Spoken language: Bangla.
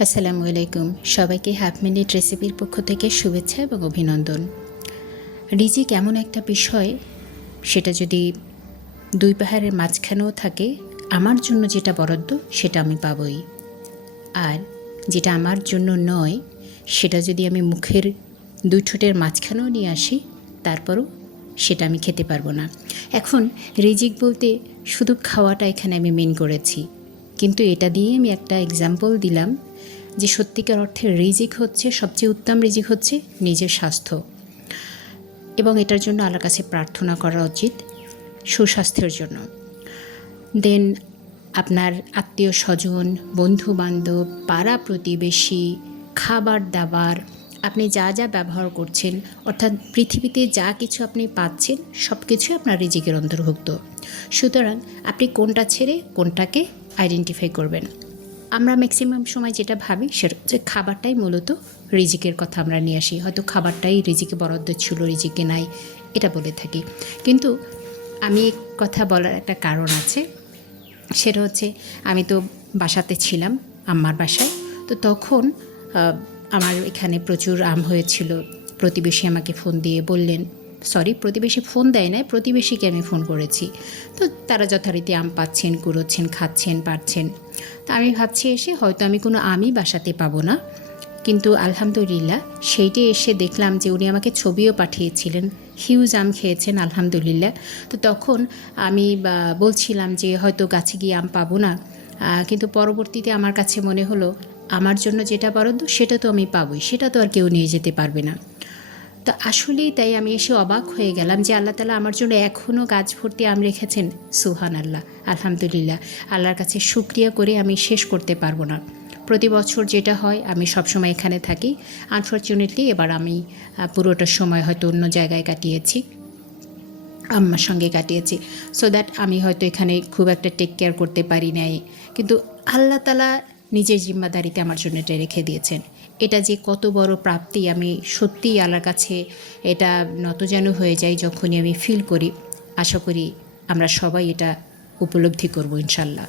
আসসালামু আলাইকুম। সবাইকে হাফ মিনিট রেসিপির পক্ষ থেকে শুভেচ্ছা এবং অভিনন্দন। রিজিক এমন একটা বিষয়, সেটা যদি দুই পাহাড়ের মাঝখানেও থাকে, আমার জন্য যেটা বরাদ্দ সেটা আমি পাবই। আর যেটা আমার জন্য নয়, সেটা যদি আমি মুখের দুই ঠোঁটের মাঝখানেও নিয়ে আসি, তারপরও সেটা আমি খেতে পারবো না। এখন রিজিক বলতে শুধু খাওয়াটা এখানে আমি মেন করেছি, কিন্তু এটা দিয়ে আমি একটা এক্সাম্পল দিলাম যে সত্যিকার অর্থে রিজিক হচ্ছে, সবচেয়ে উত্তম রিজিক হচ্ছে নিজের স্বাস্থ্য, এবং এটার জন্য আল্লাহর কাছে প্রার্থনা করা উচিত সুস্বাস্থ্যের জন্য। দেন আপনার আত্মীয় স্বজন, বন্ধু বান্ধব, পাড়া প্রতিবেশী, খাবার দাবার, আপনি যা যা ব্যবহার করছেন, অর্থাৎ পৃথিবীতে যা কিছু আপনি পাচ্ছেন সব কিছুই আপনার রিজিকের অন্তর্ভুক্ত। সুতরাং আপনি কোনটা ছেড়ে কোনটাকে আইডেন্টিফাই করবেন। আমরা ম্যাক্সিমাম সময় যেটা ভাবি সেটা হচ্ছে খাবারটাই মূলত রিজিকের কথা আমরা নিয়ে আসি, হয়তো খাবারটাই রিজিকে বরাদ্দ ছিল, রিজিকে নাই, এটা বলে থাকি। কিন্তু আমি কথা বলার একটা কারণ আছে, সেটা হচ্ছে আমি তো বাসাতে ছিলাম, আম্মার বাসায়। তো তখন আমার এখানে প্রচুর আম হয়েছিল। প্রতিবেশী আমাকে ফোন দিয়ে বললেন, প্রতিবেশী ফোন দেয় নাই, প্রতিবেশীকে আমি ফোন করেছি। তো তারা যথারীতি আম পাচ্ছেন, কুড়োচ্ছেন, খাচ্ছেন, পারছেন। তা আমি ভাবছি এসে হয়তো আমি কোনো আমই বাসাতে পাবো না, কিন্তু আলহামদুলিল্লাহ সেইটি এসে দেখলাম যে উনি আমাকে ছবিও পাঠিয়েছিলেন, হিউজ আম খেয়েছেন আলহামদুলিল্লাহ। তো তখন আমি বলছিলাম যে হয়তো গাছে গিয়ে আম পাবো না, কিন্তু পরবর্তীতে আমার কাছে মনে হলো আমার জন্য যেটা বরাদ্দ সেটা তো আমি পাবোই, সেটা তো আর কেউ নিয়ে যেতে পারবে না। তো আসলেই তাই আমি এসে অবাক হয়ে গেলাম যে আল্লাহ তাআলা আমার জন্য এখনও গাছ ভর্তি আম রেখেছেন। সুবহানাল্লাহ, আলহামদুলিল্লাহ। আল্লাহর কাছে শুকরিয়া করে আমি শেষ করতে পারবো না। প্রতি বছর যেটা হয়, আমি সবসময় এখানে থাকি। আনফর্চুনেটলি এবার আমি পুরোটা সময় হয়তো অন্য জায়গায় কাটিয়েছি, আম্মার সঙ্গে কাটিয়েছি। সো দ্যাট আমি হয়তো এখানে খুব একটা টেক কেয়ার করতে পারি নাই, কিন্তু আল্লাহ তাআলা নিজের জিম্মাদারিতে আমার জন্য এটা রেখে দিয়েছেন। এটা যে কত বড় প্রাপ্তি, আমি সত্যিই আল্লাহর কাছে এটা নতজানু হয়ে যাই যখনই আমি ফিল করি। আশা করি আমরা সবাই এটা উপলব্ধি করব ইনশাল্লাহ।